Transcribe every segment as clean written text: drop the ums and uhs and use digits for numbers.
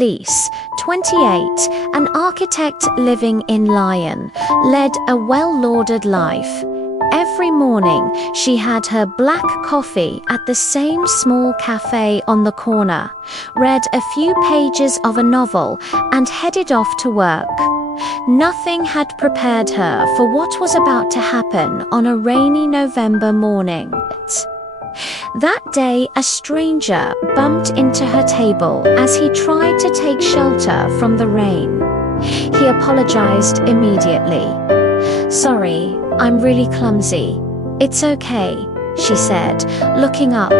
Élise, 28, an architect living in Lyon, led a well-lauded life. Every morning, she had her black coffee at the same small café on the corner, read a few pages of a novel, and headed off to work. Nothing had prepared her for what was about to happen on a rainy November morning. That day, a stranger bumped into her table as he tried to take shelter from the rain. He apologized immediately. "Sorry, I'm really clumsy." "It's okay," she said, looking up.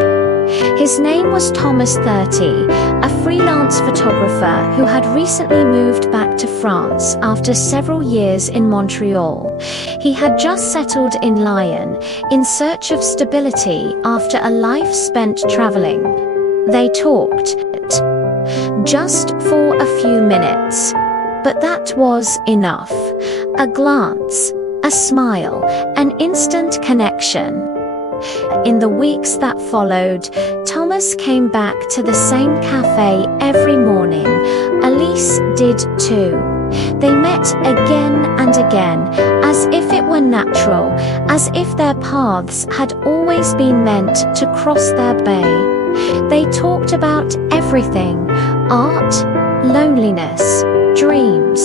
His name was Thomas, 30, a freelance photographer who had recently moved back to France after several years in Montreal. He had just settled in Lyon, in search of stability after a life spent traveling. They talked, just for a few minutes. But that was enough. A glance, a smile, an instant connection. In the weeks that followed, Thomas came back to the same cafe every morning. Élise did too. They met again and again, as if it were natural, as if their paths had always been meant to cross their bay. They talked about everything: art, loneliness, dreams,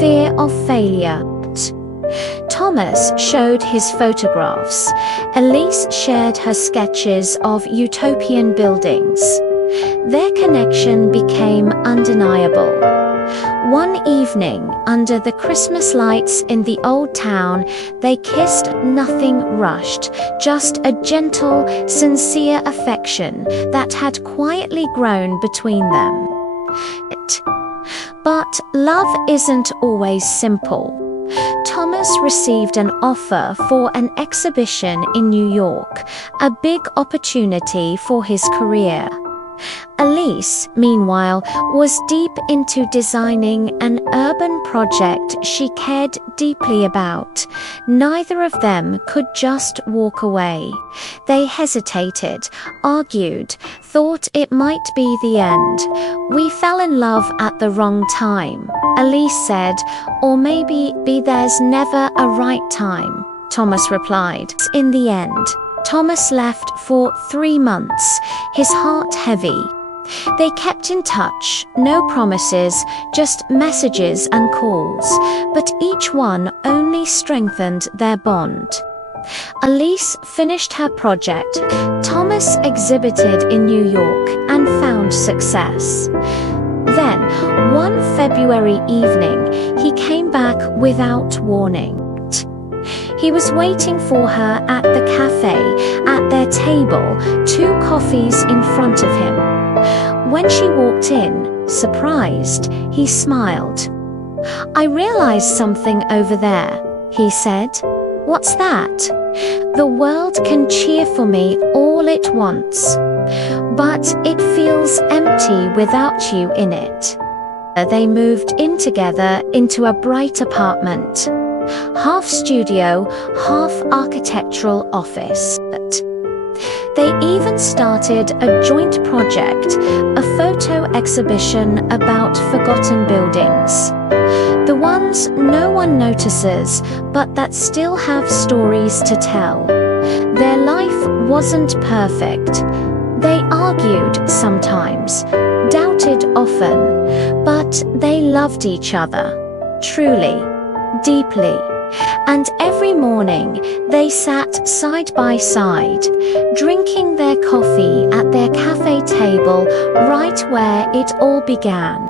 fear of failure. Thomas showed his photographs. Élise shared her sketches of utopian buildings. Their connection became undeniable. One evening, under the Christmas lights in the old town, they kissed, nothing rushed, just a gentle, sincere affection that had quietly grown between them. But love isn't always simple. Thomas received an offer for an exhibition in New York, a big opportunity for his career. Élise, meanwhile, was deep into designing an urban project she cared deeply about. Neither of them could just walk away. They hesitated, argued, thought it might be the end. "We fell in love at the wrong time," Élise said. "Or maybe there's never a right time," Thomas replied. In the end, Thomas left for 3 months, his heart heavy. They kept in touch, no promises, just messages and calls, but each one only strengthened their bond. Élise finished her project. Thomas exhibited in New York and found success. Then, one February evening, he came back without warning. He was waiting for her at the cafe, at their table, 2 coffees in front of him. When she walked in, surprised, he smiled. "I realized something over there," he said. "What's that?" "The world can cheer for me all it wants, but it feels empty without you in it." They moved in together into a bright apartment. Half studio, half architectural office. They even started a joint project, a photo exhibition about forgotten buildings. The ones no one notices, but that still have stories to tell. Their life wasn't perfect. They argued sometimes, doubted often, but they loved each other, truly, deeply. And every morning, they sat side by side, drinking their coffee at their cafe table right where it all began.